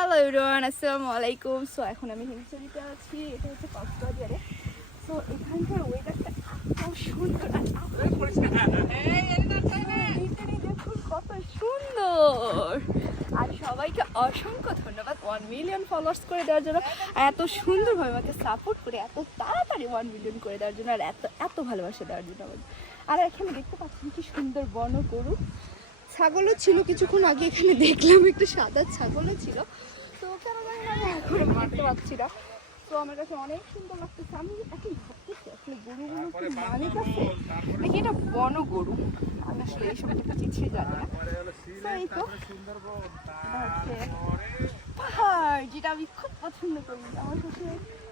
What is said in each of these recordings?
Hello everyone আসসালামু আলাইকুম so এখন আমি হিমসরিতে আছি। এটা হচ্ছে কক্সবাজারে সো এখানকার ওয়েদারটা এত সুন্দর। কত সুন্দর। আর সবাইকে অসংখ্য ধন্যবাদ ওয়ান মিলিয়ন ফলোয়ার্স দেওয়ার জন্য। আর এত সুন্দরভাবে আমাকে সাপোর্ট করে, এত তাড়াতাড়ি ওয়ান মিলিয়ন করে দেওয়ার জন্য। আর এত এত ভালোবাসা দেওয়ার জন্য। আর এখানে দেখতে পাচ্ছেন কি সুন্দর বন গরু ছাগলও ছিল, কিছুক্ষণ আগে এখানে দেখলাম একটু সাদা ছাগলও ছিল। তো কেন জানি না এখন দেখতে পাচ্ছি না তো আমার কাছে অনেক সুন্দর লাগতেছে। আমি এখন ভাবতেছি, আসলে গরুগুলো কি মালিক আছে? নাকি এটা বন গরু? আমি আসলে এইসব কিছুই জানি না। তো এই তো। পাহাড়, যেটা আমি খুব পছন্দ করি। আমার কাছে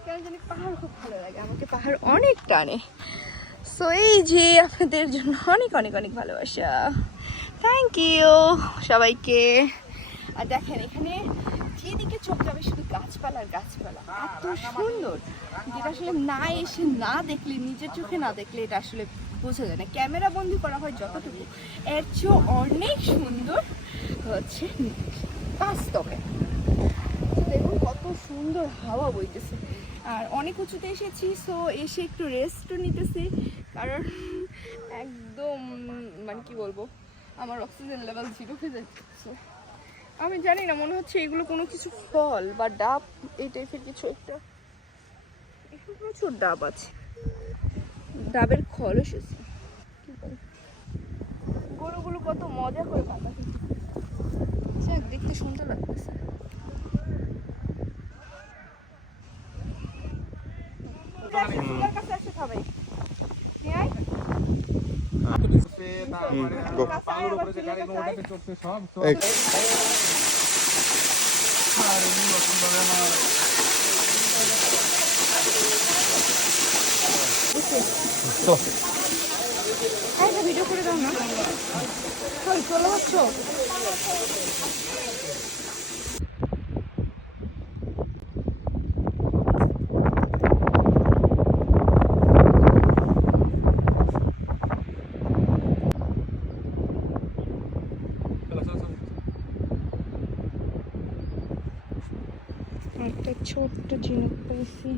কেন জানি পাহাড় খুব ভালো লাগে। আমাকে পাহাড় অনেক টানে। সো এই যে আপনাদের জন্য অনেক অনেক অনেক ভালোবাসা। থ্যাংক ইউ সবাইকে। আর দেখেন, এখানে যেদিকে চোখ যাবে শুধু গাছপালা আর গাছপালা। এত সুন্দর। যেটা আসলে না এসে না দেখলে, নিজের চোখে না দেখলে এটা আসলে বোঝা যায় না। ক্যামেরা বন্দি করা হয় যতটুকু। এর চেয়েও অনেক সুন্দর হচ্ছে বাস্তবে। দেখুন, কত সুন্দর হাওয়া বইতেছে। আর অনেক উঁচুতে এসেছি সো এসে একটু রেস্টও নিতেছি। কারণ একদম মানে কি বলব? আমার অক্সিজেন লেভেল জিরো হয়ে যাচ্ছে আমি জানি না মনে হচ্ছে এগুলো কোনো কিছু ফল বা ডাব এই টাইপের কিছু একটা। এখানে প্রচুর ডাব আছে। ডাবের খল এসেছে। কি বলে? গরুগুলো কত মজা করে কাটা যাক দেখতে সুন্দর লাগতেছে। কাছে আসে সবাই। ভিডিও করে দাও না চলে যাচ্ছ একটা ছোট্ট ঝিনুক পেয়েছি।